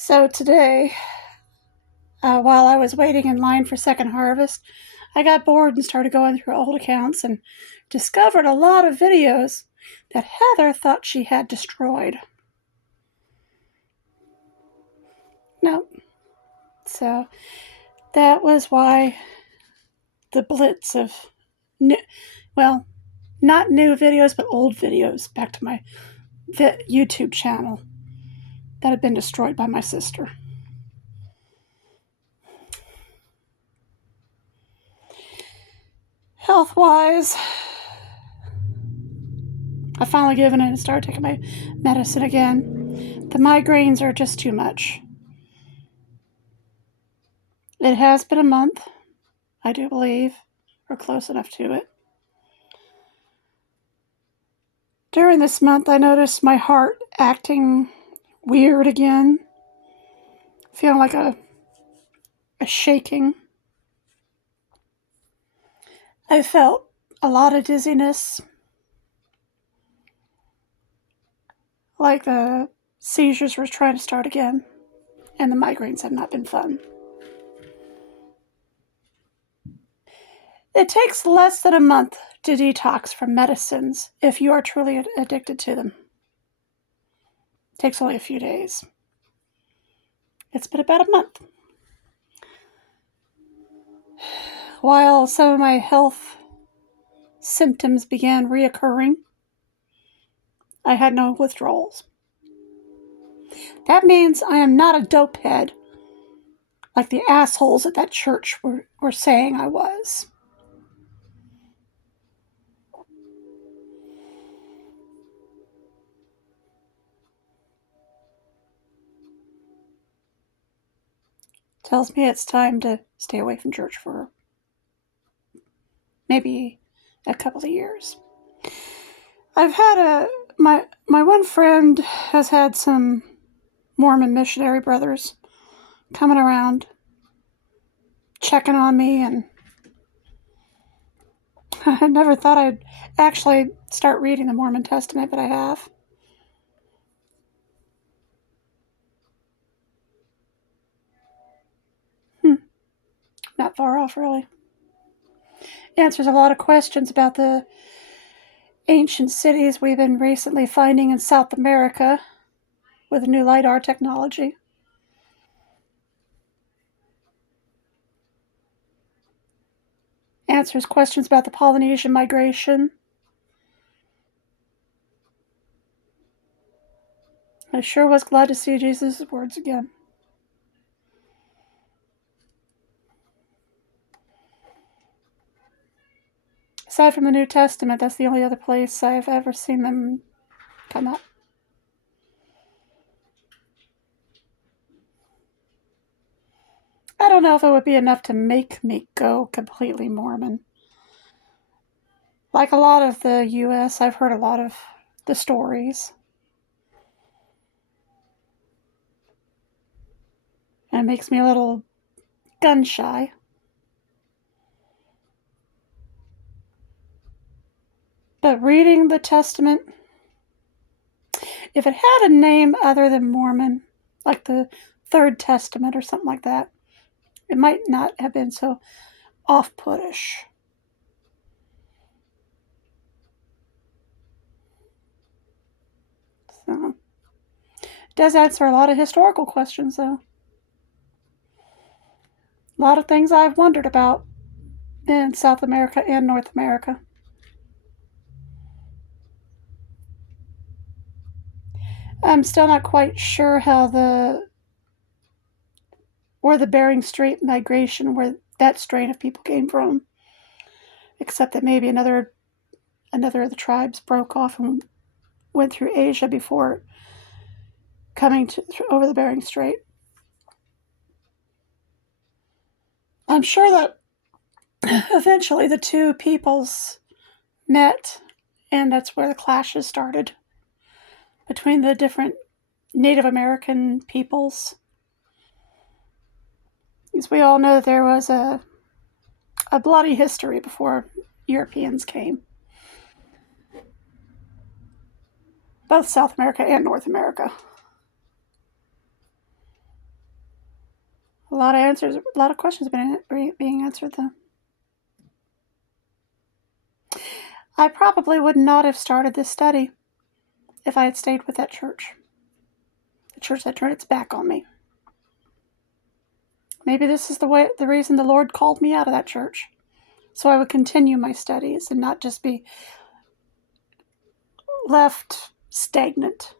So today, while I was waiting in line for second harvest, I got bored and started going through old accounts and discovered a lot of videos that Heather thought she had destroyed. No. So that was why the blitz of, well, not new videos, but old videos back to my YouTube channel that had been destroyed by my sister. Health-wise, I've finally given in and started taking my medicine again. The migraines are just too much. It has been a month, I do believe, or close enough to it. During this month, I noticed my heart acting weird again, feeling like a shaking. I felt a lot of dizziness, like the seizures were trying to start again, and the migraines have not been fun. It takes less than a month to detox from medicines if you are truly addicted to them. It takes only a few days. It's been about a month. While some of my health symptoms began reoccurring, I had no withdrawals. That means I am not a dopehead like the assholes at that church were saying I was. Tells me it's time to stay away from church for maybe a couple of years. I've had my one friend has had some Mormon missionary brothers coming around, checking on me, and I never thought I'd actually start reading the Mormon Testament, but I have. Not far off, really. Answers a lot of questions about the ancient cities we've been recently finding in South America with new LiDAR technology. Answers questions about the Polynesian migration. I sure was glad to see Jesus' words again. Aside from the New Testament, that's the only other place I've ever seen them come up. I don't know if it would be enough to make me go completely Mormon. Like a lot of the U.S., I've heard a lot of the stories. And it makes me a little gun shy. But reading the Testament, if it had a name other than Mormon, like the Third Testament or something like that, it might not have been so off-puttish. So, it does answer a lot of historical questions, though. A lot of things I've wondered about in South America and North America. I'm still not quite sure where the Bering Strait migration, where that strain of people came from, except that maybe another of the tribes broke off and went through Asia before coming over the Bering Strait. I'm sure that eventually the two peoples met, and that's where the clashes started between the different Native American peoples. As we all know, there was a bloody history before Europeans came. Both South America and North America. A lot of answers, a lot of questions being answered, though. I probably would not have started this study if I had stayed with that church. The church that turned its back on me. Maybe this is the reason the Lord called me out of that church, so I would continue my studies and not just be left stagnant.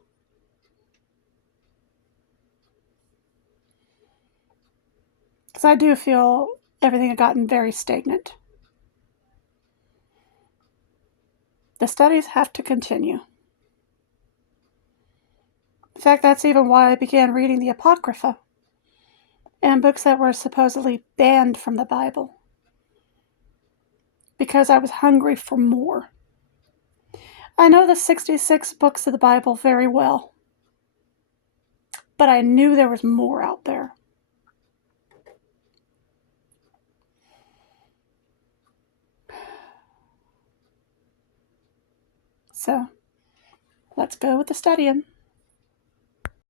Because I do feel everything had gotten very stagnant. The studies have to continue. In fact, that's even why I began reading the Apocrypha and books that were supposedly banned from the Bible. Because I was hungry for more. I know the 66 books of the Bible very well, but I knew there was more out there. So, let's go with the studying.